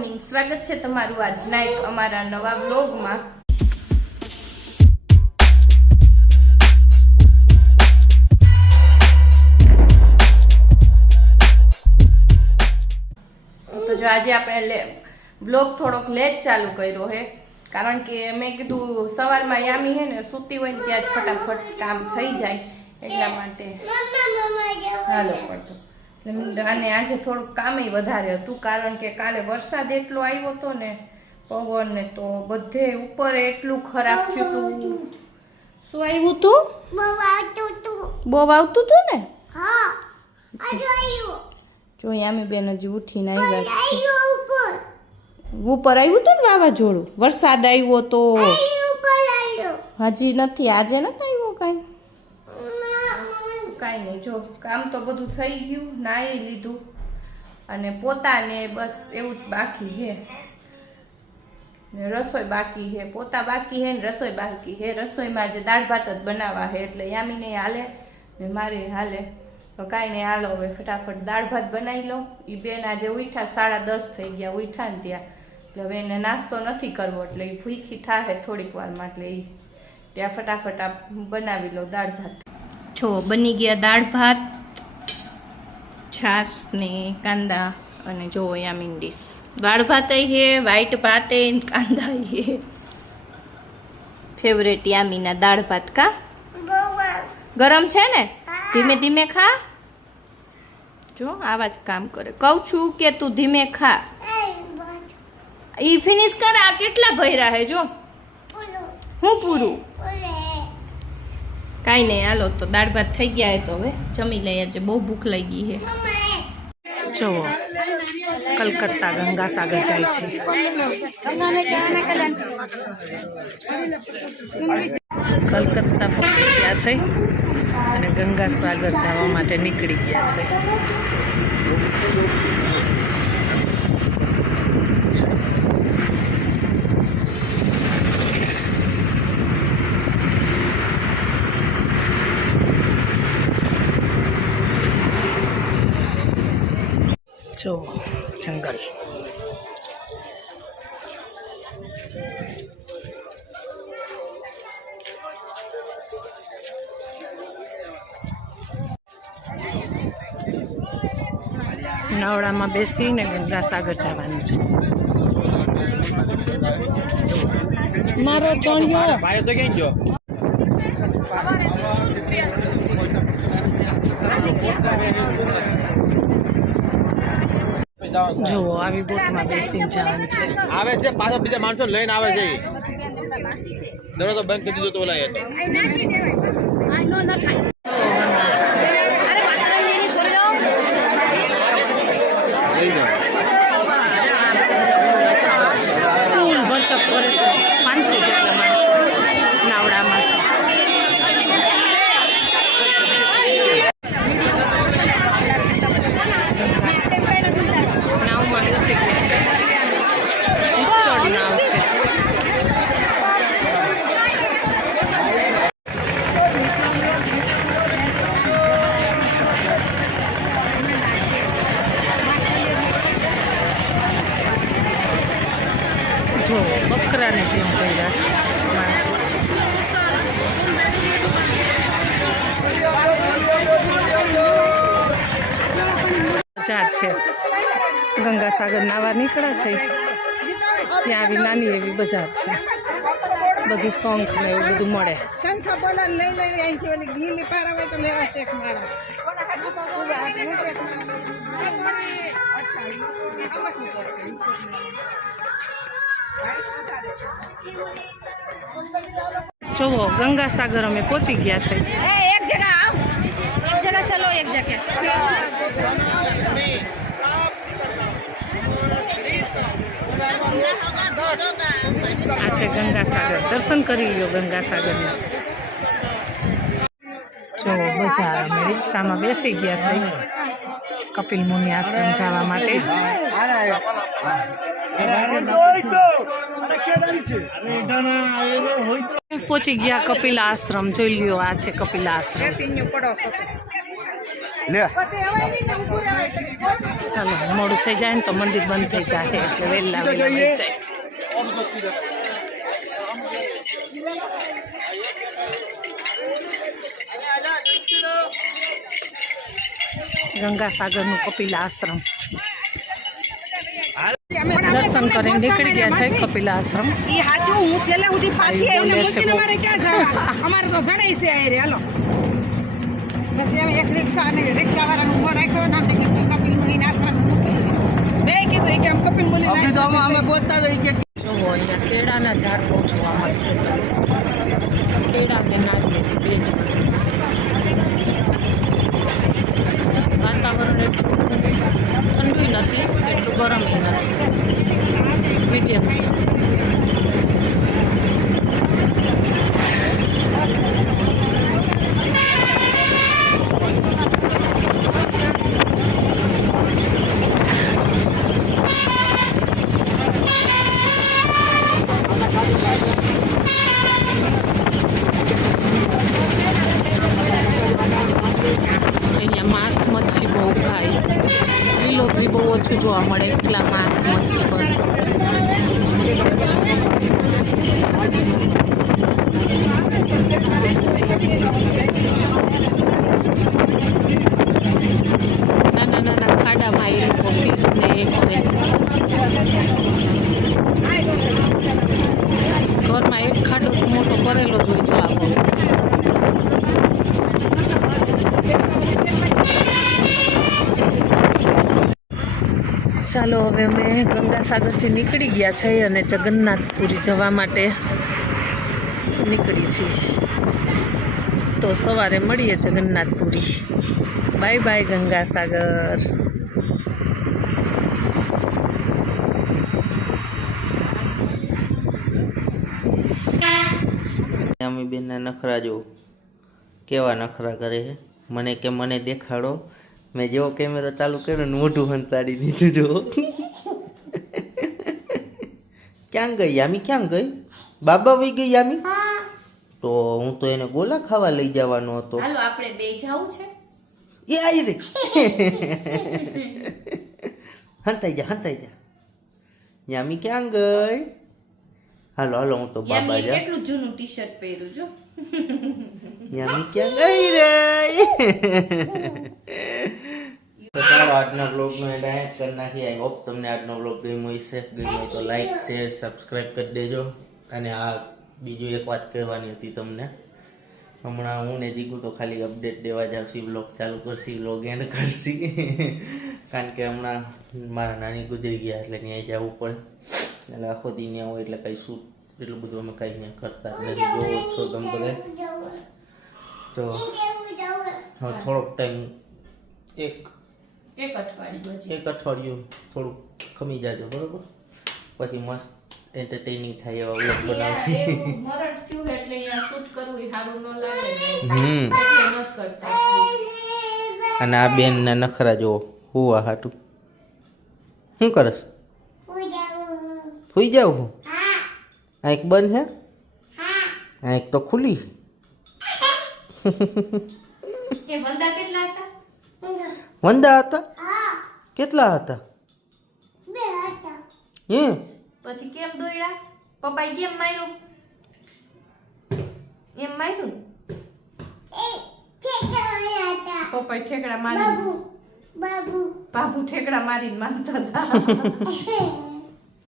Morning, સ્વાગત છે તમારું આજના એક અમારા નવા વ્લોગમાં। તો જો આજે આપણે વ્લોગ થોડોક લેટ ચાલુ કર્યો છે, કારણ કે મેં કીધું સવારમાં યામી હે ને સૂતી હોય ને ત્યાં જ ફટાફટ કામ થઈ જાય એટલા માટે હાલો પડતો। અને આજે થોડુંક કામ વધારે હતું, કારણ કે કાલે વરસાદ એટલો આવ્યો હતો ને પવન ને, તો બધે ઉપર એટલું ખરાબ થયું હતું। શું આવ્યું હતું? બહુ આવતું હતું ને। જો યામી બેન હજી ઉઠીને આવ્યા છે। ઉપર આવ્યું હતું ને વાવાઝોડું, વરસાદ આવ્યો તો હજી નથી, આજે નથી આવ્યો કાંઈ નહીં। જો કામ તો બધું થઈ ગયું, નાહી લીધું અને પોતાને બસ એવું જ બાકી છે ને રસોઈ બાકી છે। પોતા બાકી છે ને રસોઈ બાકી છે। રસોઈમાં આજે દાળ ભાત જ બનાવવા છે, એટલે યામીને હાલે ને મારે હાલે, તો કાંઈ નહીં હાલો હવે ફટાફટ દાળ ભાત બનાવી લો। એ બેન આજે ઉઠ્યા 10:30 થઈ ગયા ઉઠ્યા ને ત્યાં, એટલે હવે એને નાસ્તો નથી કરવો, એટલે એ ભૂખી થાય થોડીક વારમાં, એટલે એ ત્યાં ફટાફટ આ બનાવી લો દાળ ભાત। જો બની ગયા દાળ ભાત, છાશ ને કાંદા, અને જો યામીન ડીશ દાળ ભાત છે, વ્હાઈટ ભાત કાંદા છે। ફેવરેટ યામીના દાળ ભાત કા ગરમ છે ને, ધીમે ધીમે ખા। જો આવા જ કામ કરે, કહું છું કે તું ધીમે ખા। ઈ ફિનિશ કર, આ કેટલા ભર્યા હે જો હું પૂરું કાંઈ નહીં હાલો, તો દાળ ભાત થઈ ગયા હે, તો હવે જમી લઈએ, આજે બહુ ભૂખ લાગી છે। જુઓ કલકત્તા ગંગાસાગર જાય છે। કલકત્તા પહોંચી ગયા છે અને ગંગાસાગર જવા માટે નીકળી ગયા છે। જો જંગલ, નાવડામાં બેસીને ગંગાસાગર જવાનું છે। મારો ચણિયો ભાઈ તો ક્યાં ગયો? જો આવી બોટમાં બેસીને જવાનું છે। આવે છે પાછા બીજા માણસો લઈને આવે છે, દરવાજો બંધ કરી દીધો તો ઓલા વોટ્સઅપ કરે છે 500 જેટલા માણસો નાવડામાં। નાવમાં બેસી ગયા છે, પિક્ચર નાવ છે। જો બકરાને જેમ કર્યા છે માણસ। બજાર છે, ગંગાસાગર નાવા નીકળ્યા છે ત્યાં આવી નાની એવી બજાર છે, બધું શંખ ને એવું બધું મળે। જોવો ગંગાસાગર અમે પહોંચી ગયા છે। એક જગહ ચલો, એક જગ્યા આ છે ગંગાસાગર, દર્શન કરી લ્યો ગંગાસાગરના। જો બજાર, અમે રિક્ષામાં બેસી ગયા છે કપિલ મુનિ આશ્રમ જવા માટે। પહોંચી ગયા કપિલ આશ્રમ, જોઈ લ્યો આ છે કપિલ આશ્રમ। ચાલો મોડું થઈ જાય ને તો મંદિર બંધ થઈ જાય એટલે વહેલા વહેલા થઈ જાય. ગંગાસાગરનું કપિલા આશ્રમ દર્શન કરીને નીકળી ગયા છે. કપિલા આશ્રમ ઈ હાચું હું છેલ્લે સુધી પાછી બોલે એમને છે મૂકીને બહુ. મારે ક્યાં જવા અમારે તો જણાય છે આ રે હાલો પછી અમે એક રિક્ષા અને રિક્ષાવાળાનો ઉભો રાખ્યો ને આપણે કીધું કપિલ મુનિના આશ્રમ મૂકી બે કીધું કે આમ કપિલ મુનિના અભી તો અમે ગોતતા રહી કે જોવો અહીંયા કેળાના ઝાડ બહુ જોવા મળશે. કેળા અને નારિયેળ બે જ વસ્તુ. વાતાવરણ એટલું ઠંડુ નથી એટલું ગરમ નથી, મીડિયમ છે. અહીંયા માંસ મચ્છી બહુ ખાય, લીલોતરી બહુ ઓછું જોવા મળે, એટલા માંસ મચ્છી બસ. નાના નાના ખાડામાં એ લોકો ફિશ ને એ કરે. ઘરમાં એક ખાડો તો મોટો કરેલો જ હોય જો આવો. ચાલો હવે અમે ગંગાસાગરથી નીકળી ગયા છે અને જગન્નાથપુરી જવા માટે નીકળી છીએ. તો સવારે મળીએ જગન્નાથપુરી. Bye bye Gangasagar. અમે બેનના નખરા જો કેવા નખરા કરે છે. મને કે મને દેખાડો, મેં જેવો કેમેરો ચાલુ કર્યો ને મોઢું હંતાડી દીધું. જો ક્યાં ગઈ યામી, ક્યાં ગઈ? બાબા વહી ગઈ યામી? તો હું તો એને ગોલા ખાવા લઈ જવાનો હતો. હાલો આપણે બે જાવું છે. એ આવી રે હંતાઈ જા. યામી ક્યાં ગઈ? હાલો હાલો હું તો બાબા યામી જા. કેટલું જૂનું ટી-શર્ટ પહેર્યું જો. યામી ક્યાં ગઈ રે? તો ચાલો આજના બ્લોગનો એન્ડ અહીંયા કરી નાખીએ. આઈ હોપ તમને આજનો બ્લોગ ગમ્યો હશે. ગમ્યો હોય તો લાઈક શેર સબસ્ક્રાઈબ કરી દેજો. અને આ બીજું એક વાત કહેવાની હતી તમને. હમણાં હું ને જીગુ તો ખાલી અપડેટ દેવા જાવશી, બ્લોગ ચાલુ કરશી, બ્લોગ એન્ડ કરશી. કારણ કે હમણાં મારા નાની ગુજરી ગયા એટલે ત્યાં જવું પડે. એટલે આખો દી ત્યાં હોય એટલે કંઈ શૂટ એટલું બધું અમે કંઈ ત્યાં કરતા જ નથી. જોવો છો તમે બધા. તો હવે થોડોક ટાઈમ એક અઠવાડિયું થોડુંક ખમી જાજો બરોબર. પછી મસ્ત એન્ટરટેનિંગ થાય એવા વ્લોગ બનાવશે. મરણ થયું એટલે અહીંયા શૂટ કરવું સારું ન લાગે ને. હમ એટલે ન કરતા shoot. અને આ બેનના નખરા જોવો હુવા હાટું. શું કરસ? સુઈ જાવ હું? આંખ બંધ છે? આંખ તો ખુલ્લી છે. એ વંદા કેટલા હતા? વંદા હતા? કેટલા હતા? એમ? પછી કેમ દોડ્યા? પપ્પાએ કેમ માર્યું? એમ માર્યું ને? પપ્પાએ ઠેકડા મારી. બાબુ ઠેકડા મારીને માનતા હતા.